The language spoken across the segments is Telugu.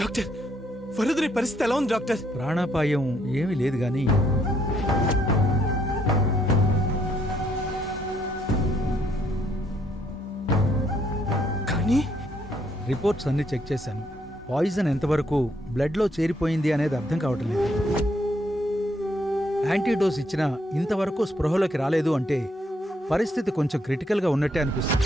డాక్టర్ వరుదిని పరిస్థితి ఎలా ఉంది డాక్టర్? ప్రాణాపాయం ఏమీ లేదు గాని కానీ రిపోర్ట్స్ అన్ని చెక్ చేశాను. పాయిజన్ ఎంతవరకు బ్లడ్లో చేరిపోయింది అనేది అర్థం కావటం లేదు. యాంటీడోస్ ఇచ్చినా ఇంతవరకు స్పృహలోకి రాలేదు అంటే పరిస్థితి కొంచెం క్రిటికల్గా ఉన్నట్టే అనిపిస్తుంది.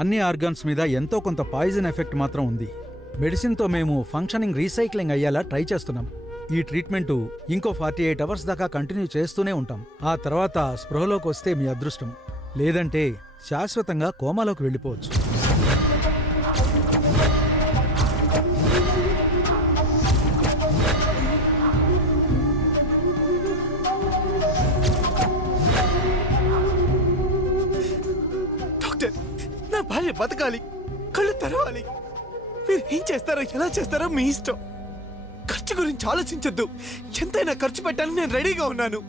అన్ని ఆర్గాన్స్ మీద ఎంతో కొంత పాయిజన్ ఎఫెక్ట్ మాత్రం ఉంది. మెడిసిన్తో మేము ఫంక్షనింగ్ రీసైక్లింగ్ అయ్యేలా ట్రై చేస్తున్నాం. ఈ ట్రీట్మెంటు ఇంకో 48 అవర్స్ దాకా కంటిన్యూ చేస్తూనే ఉంటాం. ఆ తర్వాత స్పృహలోకి వస్తే మీ అదృష్టం, లేదంటే శాశ్వతంగా కోమాలోకి వెళ్ళిపోవచ్చు. డాక్టర్ నా భార్య బతకాలి, కళ్ళు తెరవాలి. మీరు ఏం చేస్తారో ఎలా చేస్తారో మీ ఇష్టం. ఖర్చు గురించి ఆలోచించొద్దు. ఎంతైనా ఖర్చు పెట్టాలని నేను రెడీగా ఉన్నాను.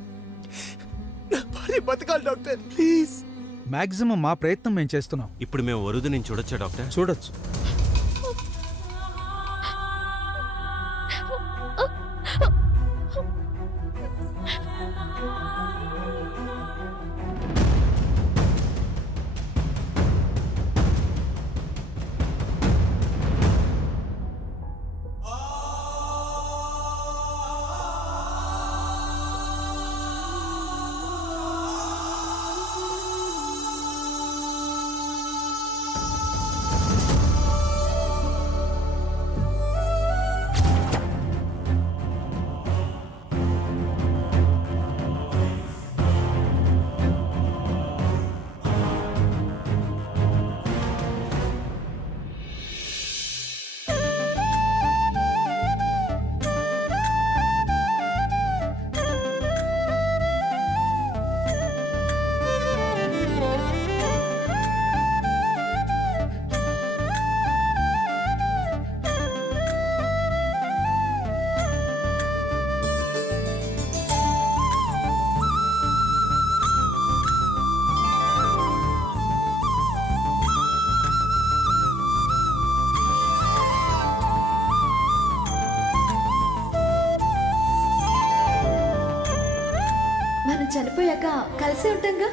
నా భార్య బతకాలి డాక్టర్, ప్లీజ్. మాక్సిమం మా ప్రయత్నం మేము చేస్తున్నాం. ఇప్పుడు మేము వరుదిని చూడొచ్చా డాక్టర్? చూడొచ్చు. చనిపోయాక కలిసి ఉంటాంగా.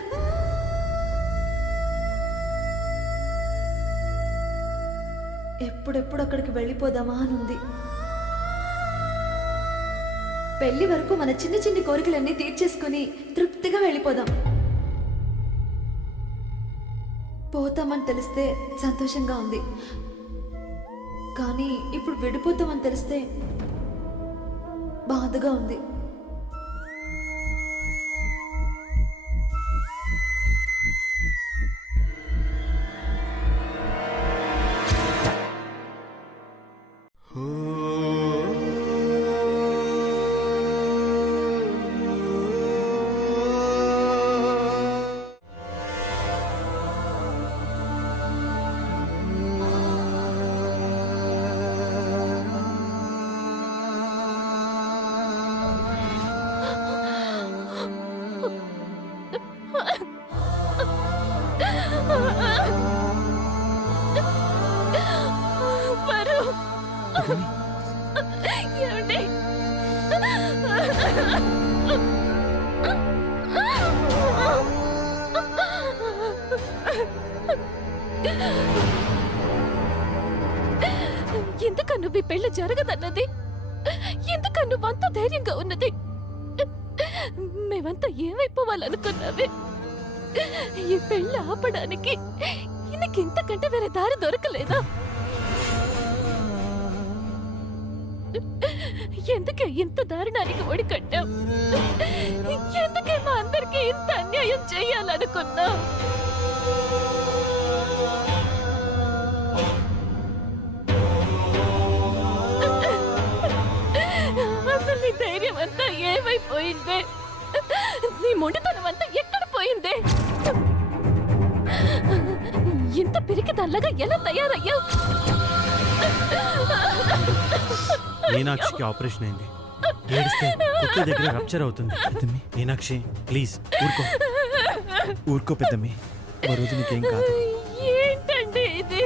ఎప్పుడెప్పుడు అక్కడికి వెళ్ళిపోదామా అనుంది. పెళ్లి వరకు మన చిన్న చిన్ని కోరికలన్నీ తీర్చేసుకుని తృప్తిగా వెళ్ళిపోదాం. పోతామని తెలిస్తే సంతోషంగా ఉంది, కానీ ఇప్పుడు విడిపోతామని తెలిస్తే బాధగా ఉంది. ఎందుక నువ్వు ఈ పెళ్లి జరగదన్నది? ఎందుక నువ్వంత ధైర్యంగా ఉన్నది? మేమంతా ఏమైపోవాలనుకున్నావే? ఈ పెళ్లి ఆపడానికి ఇంతకంటే వేరే దారి దొరకలేదా? ఎందుకే ఇంత దారుణానికి ఒడికట్టావు? ఎందుకే మా అందరికీ ఇంత అన్యాయం చేయాలనుకున్నావు? అసలు నీ ధైర్యం అంతా ఏమైపోయిందే? నీ మొండితనం అంతా ఎక్కడ పోయిందే? ఇంత పిరికి తల్లగా ఎలా తయారయ్యావు? మీనాక్షికి ఆపరేషన్ అయింది. ఏడిస్తే కుక్క దగ్గర రప్చర్ అవుతుంది. మీనాక్షి ప్లీజ్ ఊరుకో. ఊరుకో పెద్దమ్మి, ఓ రోజు నీకేం కాదు. ఏంటండి ఇది?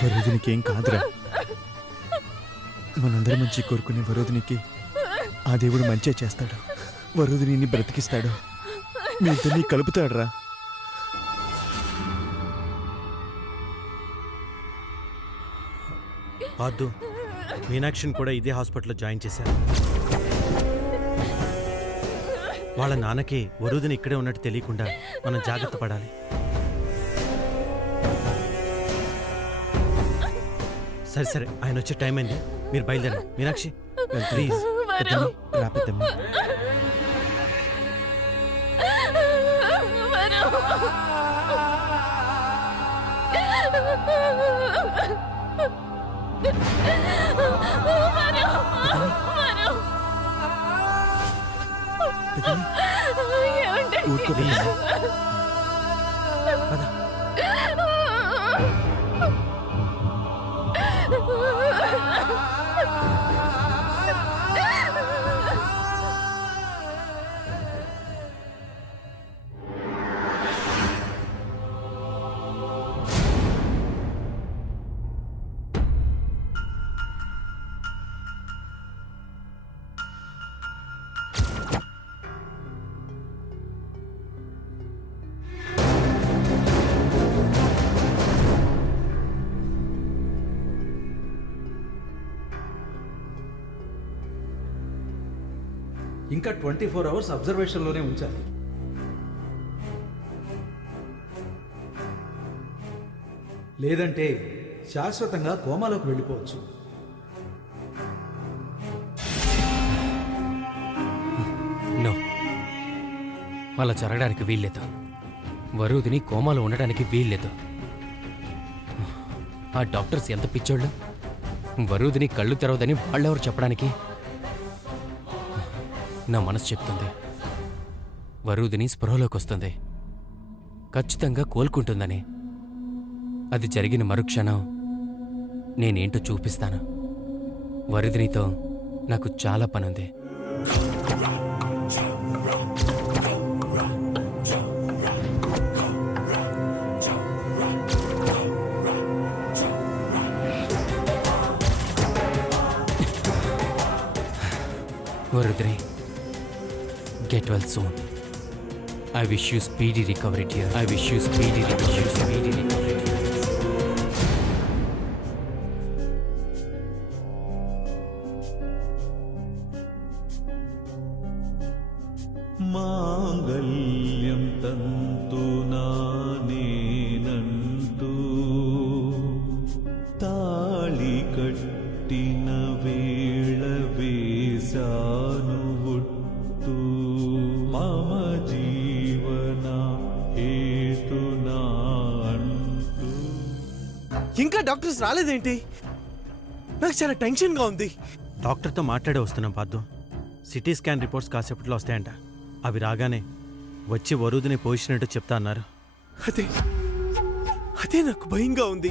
వరోధినికి ఏం కాదురా. మనందరి మంచి కోరుకునే వరోధినికి ఆ దేవుడు మంచి చేస్తాడు. వరోధిని బ్రతికిస్తాడు, మీ ఇద్దరిని కలుపుతాడురా. వద్దు, మీనాక్షిని కూడా ఇదే హాస్పిటల్లో జాయిన్ చేశారు. వాళ్ళ నాన్నకి వరుదిని ఇక్కడే ఉన్నట్టు తెలియకుండా మనం జాగ్రత్త పడాలి. సరే సరే, ఆయన వచ్చే టైం అయింది, మీరు బయలుదేరండి. మీనాక్షి ప్లీజ్. రా పెద్దమ్మి. ఊరుకో పెద్దమ్మి. పద. ఇంకా 24 అవర్స్ అబ్జర్వేషన్లోనే ఉంచాలి. లేదంటే శాశ్వతంగా కోమాలోకి వెళ్ళిపోవచ్చు. నో, అలా జరగడానికి వీల్లేదు. వరుదిని కోమాలో ఉండడానికి వీల్లేదు. ఆ డాక్టర్స్ ఎంత పిచ్చోళ్ళు. వరుదిని కళ్ళు తెరవదని వాళ్ళెవరు చెప్పడానికి? నా మనసు చెప్తుంది వరుదిని స్పృహలోకి వస్తుంది, ఖచ్చితంగా కోలుకుంటుందని. అది జరిగిన మరుక్షణం నేనేంటో చూపిస్తాను. వరుదినితో నాకు చాలా పనుంది. వరుదిని, get well soon. I wish you speedy recovery, dear. I wish you speedy recovery. మాంగళ్యం తంతునా నేనంటూ తాళి కట్టిన వేళ వేసాను ఒట్టు. మమ జీవన హేతునా అంటూ. ఇంకా డాక్టర్స్ రాలేదేంటి? నాకు చాలా టెన్షన్గా ఉంది. డాక్టర్తో మాట్లాడే వస్తున్నాం పాద్దు. సిటీ స్కాన్ రిపోర్ట్స్ కాసేపట్లో వస్తాయంట. అవి రాగానే వచ్చి వరుదిని పోయించినట్టు చెప్తా అన్నారు. అదే నాకు భయంగా ఉంది.